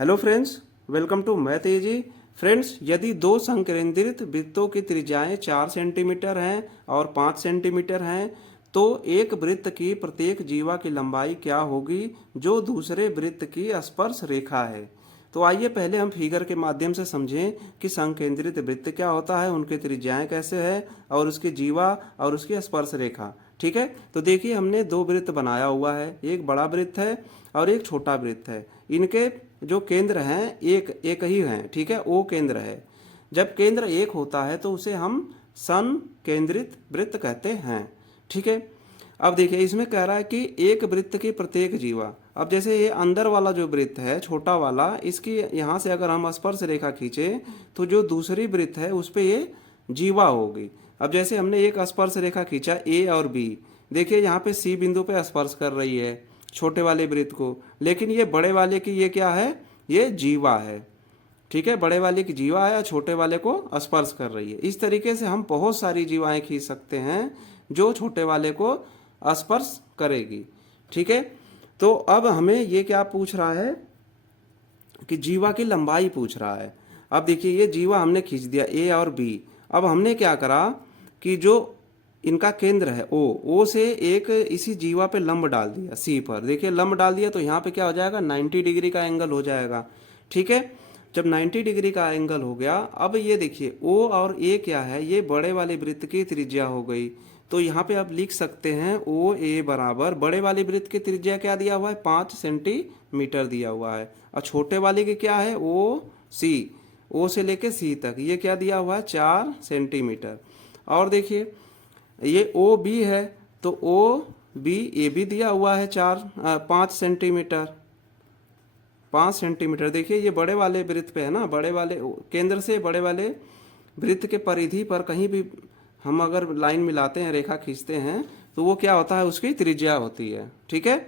Hello friends, welcome to math AG. Friends, यदि दो संकेंद्रित वृत्तों की त्रिज्याएं 4 सेंटीमीटर हैं और 5 सेंटीमीटर हैं तो एक वृत्त की प्रत्येक जीवा की लंबाई क्या होगी जो दूसरे वृत्त की स्पर्श रेखा है। तो आइए पहले हम फिगर के माध्यम से समझें कि संकेंद्रित वृत्त क्या होता है, उनकी त्रिज्याएं कैसे है और उसकी जीवा और उसकी स्पर्श रेखा। ठीक है, तो देखिए हमने दो वृत्त बनाया हुआ है, एक बड़ा वृत्त है और एक छोटा वृत्त है। इनके जो केंद्र हैं एक एक ही हैं। ठीक है, ओ केंद्र है। जब केंद्र एक होता है तो उसे हम सन केंद्रित वृत्त कहते हैं। ठीक है, अब देखिए इसमें कह रहा है कि एक वृत्त की प्रत्येक जीवा। अब जैसे ये अंदर वाला जो वृत्त है छोटा वाला, इसकी यहाँ से अगर हम स्पर्श रेखा खींचे तो जो दूसरी वृत्त है उस पर ये जीवा होगी। अब जैसे हमने एक स्पर्श रेखा खींचा ए और बी, देखिए यहाँ पे सी बिंदु पे स्पर्श कर रही है छोटे वाले वृत्त को, लेकिन ये बड़े वाले की ये क्या है, ये जीवा है। ठीक है, बड़े वाले की जीवा है और छोटे वाले को स्पर्श कर रही है। इस तरीके से हम बहुत सारी जीवाएं खींच सकते हैं जो छोटे वाले को स्पर्श करेगी। ठीक है, तो अब हमें ये क्या पूछ रहा है कि जीवा की लंबाई पूछ रहा है। अब देखिए ये जीवा हमने खींच दिया ए और बी। अब हमने क्या करा कि जो इनका केंद्र है ओ से एक इसी जीवा पे लंब डाल दिया सी पर। देखिए लंब डाल दिया तो यहाँ पे क्या हो जाएगा, 90 डिग्री का एंगल हो जाएगा। ठीक है, जब 90 डिग्री का एंगल हो गया, अब ये देखिए ओ और ए क्या है, ये बड़े वाले वृत्त की त्रिज्या हो गई। तो यहाँ पे आप लिख सकते हैं ओ ए बराबर बड़े वाले वृत्त की त्रिज्या क्या दिया हुआ है, 5 सेंटीमीटर दिया हुआ है। और छोटे वाले की क्या है, ओ से लेके सी तक ये क्या दिया हुआ है, 4 सेंटीमीटर। और देखिए ये ओ बी है तो ओ बी ए भी दिया हुआ है 5 सेंटीमीटर। 5 सेंटीमीटर देखिए ये बड़े वाले वृत्त पे है ना, बड़े वाले केंद्र से बड़े वाले वृत्त के परिधि पर कहीं भी हम अगर लाइन मिलाते हैं, रेखा खींचते हैं तो वो क्या होता है, उसकी त्रिज्या होती है। ठीक है,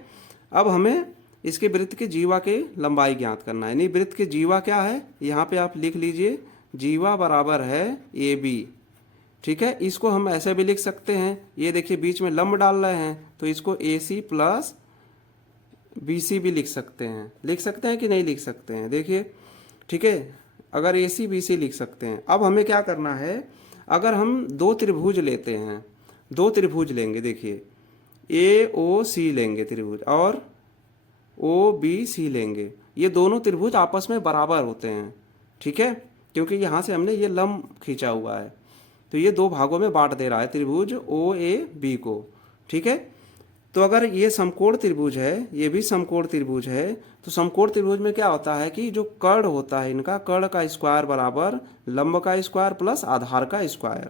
अब हमें इसके वृत्त की जीवा की लंबाई ज्ञात करना है। नहीं, वृत्त की जीवा क्या है, यहाँ पे आप लिख लीजिए जीवा बराबर है ए बी। ठीक है, इसको हम ऐसे भी लिख सकते हैं, ये देखिए बीच में लंब डाल रहे हैं तो इसको ए सी प्लस बी सी भी लिख सकते हैं कि नहीं लिख सकते हैं, देखिए। ठीक है, अगर ए सी बी सी लिख सकते हैं। अब हमें क्या करना है, अगर हम दो त्रिभुज लेते हैं, दो त्रिभुज लेंगे, देखिए ए ओ सी लेंगे त्रिभुज और ओ बी सी लेंगे, ये दोनों त्रिभुज आपस में बराबर होते हैं। ठीक है, क्योंकि यहाँ से हमने ये लंब खींचा हुआ है तो ये दो भागों में बांट दे रहा है त्रिभुज ओ ए बी को। ठीक है, तो अगर ये समकोण त्रिभुज है, ये भी समकोण त्रिभुज है, तो समकोण त्रिभुज में क्या होता है कि जो कर्ण होता है इनका, कर्ण का स्क्वायर बराबर लंब का स्क्वायर प्लस आधार का स्क्वायर।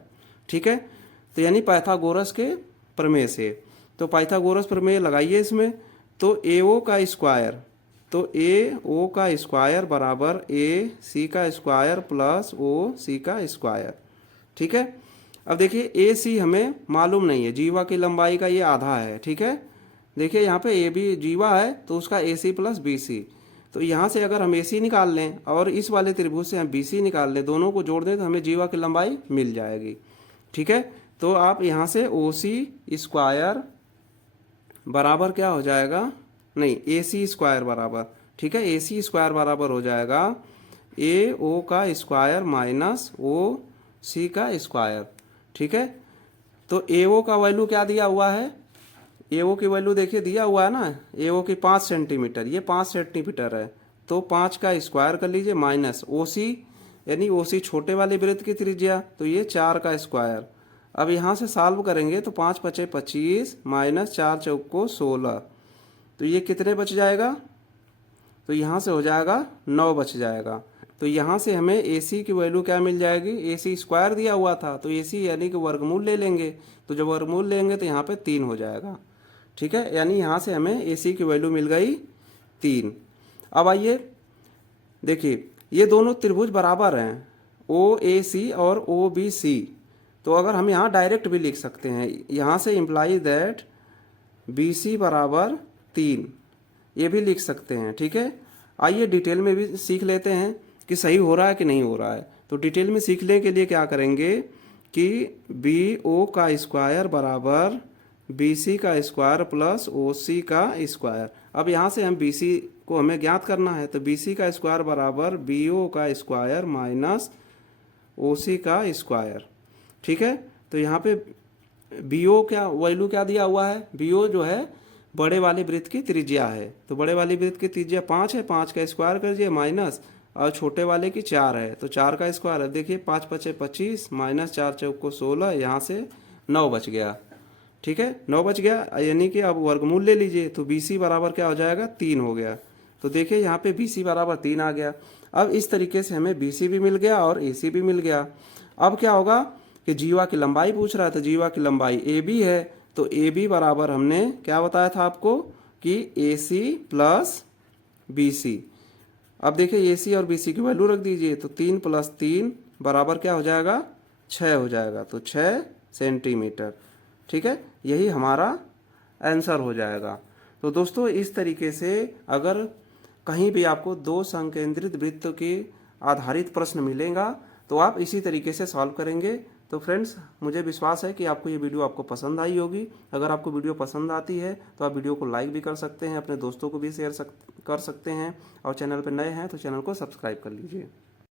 ठीक है, तो यानी पाइथागोरस के प्रमेय से, तो पाइथागोरस प्रमेय लगाइए इसमें, तो ए ओ का स्क्वायर, तो ए ओ का स्क्वायर बराबर ए सी का स्क्वायर प्लस ओ सी का स्क्वायर। ठीक है, अब देखिए ए सी हमें मालूम नहीं है, जीवा की लंबाई का ये आधा है। ठीक है, देखिए यहाँ पे ए बी जीवा है तो उसका ए सी प्लस बी सी, तो यहाँ से अगर हम ए सी निकाल लें और इस वाले त्रिभुज से हम बी सी निकाल लें, दोनों को जोड़ दें तो हमें जीवा की लंबाई मिल जाएगी। ठीक है, तो आप यहाँ से ओ सी स्क्वायर बराबर क्या हो जाएगा, नहीं ए सी स्क्वायर बराबर, ठीक है, ए सी स्क्वायर बराबर हो जाएगा ए ओ का स्क्वायर माइनस ओ सी का स्क्वायर। ठीक है, तो ए ओ का वैल्यू क्या दिया हुआ है, ए ओ की वैल्यू देखिए दिया हुआ है ना, ए ओ की 5 सेंटीमीटर, ये 5 सेंटीमीटर है तो 5 का स्क्वायर कर लीजिए माइनस ओ सी, यानी ओ सी छोटे वाले वृत्त की त्रिज्या, तो ये 4 का स्क्वायर। अब यहाँ से सॉल्व करेंगे तो 5 पचे 25 माइनस 4 चौको 16, तो ये कितने बच जाएगा, तो यहाँ से हो जाएगा 9 बच जाएगा। तो यहाँ से हमें ए सी की वैल्यू क्या मिल जाएगी, ए सी स्क्वायर दिया हुआ था तो ए सी यानी कि वर्गमूल ले लेंगे, तो जब वर्गमूल लेंगे तो यहाँ पे 3 हो जाएगा। ठीक है, यानी यहाँ से हमें ए सी की वैल्यू मिल गई 3। अब आइए देखिए ये दोनों त्रिभुज बराबर हैं, ओ ए सी और ओ बी सी, तो अगर हम यहाँ डायरेक्ट भी लिख सकते हैं, यहाँ से इम्प्लाई दैट बी सी बराबर 3, ये भी लिख सकते हैं। ठीक है, आइए डिटेल में भी सीख लेते हैं कि सही हो रहा है कि नहीं हो रहा है। तो डिटेल में सीखने के लिए क्या करेंगे कि बी ओ का स्क्वायर बराबर बी सी का स्क्वायर प्लस ओ सी का स्क्वायर। अब यहाँ से हम बी सी को हमें ज्ञात करना है, तो BC का स्क्वायर बराबर BO का स्क्वायर माइनस OC का स्क्वायर। ठीक है, तो यहाँ पे BO क्या वैल्यू क्या दिया हुआ है, BO जो है बड़े वाले वृत्त की त्रिज्या है, तो बड़े वाले वृत्त की त्रिज्या 5 है, 5 का स्क्वायर कर दीजिए माइनस, और छोटे वाले की 4 है, तो 4 का स्क्वायर है। देखिए 5 पचे 25 माइनस 4 चौक को 16, यहाँ से 9 बच गया। ठीक है, 9 बच गया, यानी कि अब वर्गमूल ले लीजिए, तो BC बराबर क्या हो जाएगा, 3 हो गया। तो देखिए यहाँ पे BC बराबर 3 आ गया। अब इस तरीके से हमें BC भी मिल गया और AC भी मिल गया। अब क्या होगा कि जीवा की लंबाई पूछ रहा है, तो जीवा की लंबाई AB है, तो AB बराबर हमने क्या बताया था आपको कि AC प्लस BC। अब देखिए AC और BC की वैल्यू रख दीजिए, तो 3 + 3 बराबर क्या हो जाएगा, 6 हो जाएगा, तो 6 सेंटीमीटर। ठीक है, यही हमारा आंसर हो जाएगा। तो दोस्तों इस तरीके से अगर कहीं भी आपको 2 संकेंद्रित वृत्त के आधारित प्रश्न मिलेगा तो आप इसी तरीके से सॉल्व करेंगे। तो फ्रेंड्स मुझे विश्वास है कि आपको ये वीडियो आपको पसंद आई होगी। अगर आपको वीडियो पसंद आती है तो आप वीडियो को लाइक भी कर सकते हैं, अपने दोस्तों को भी शेयर कर सकते हैं, और चैनल पर नए हैं तो चैनल को सब्सक्राइब कर लीजिए।